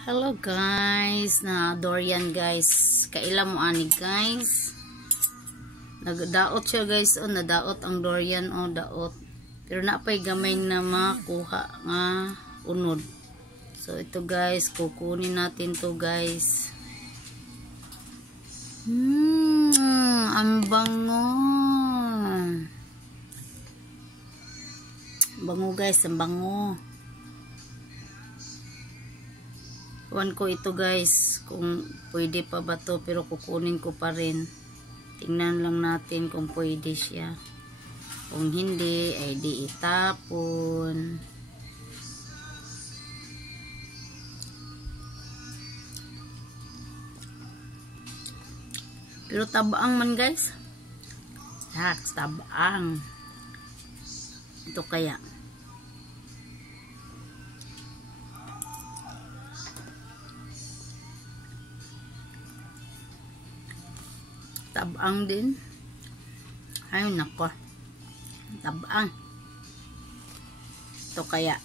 Hello guys, na durian guys. Kaila mo ani guys. Nagdaot siya guys, nadaot ang durian daot. Pero napay gamay na makuha nga unod. So ito guys, kukunin natin to guys. Ang bango. Bango guys, ang bango. Kuhan ko ito guys kung pwede pa ba to, pero kukunin ko pa rin. Tingnan lang natin kung pwede siya. Kung hindi ay di itapon. Pero tabaang man guys. Yaks, tabaang. Ito kaya. Tabang din. Ay nako. Tabang. Ito kaya.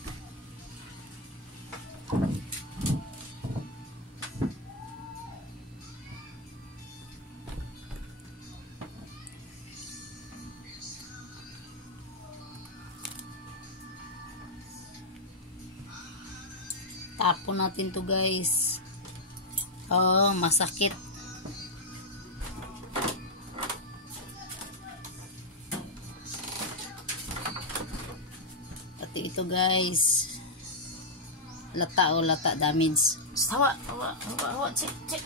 Tapon natin to guys. Oh, masakit. Ito guys, lata lata damage. Hawa check.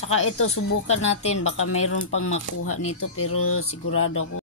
Tsaka ito subukan natin, baka mayroon pang makuha nito, pero sigurado ako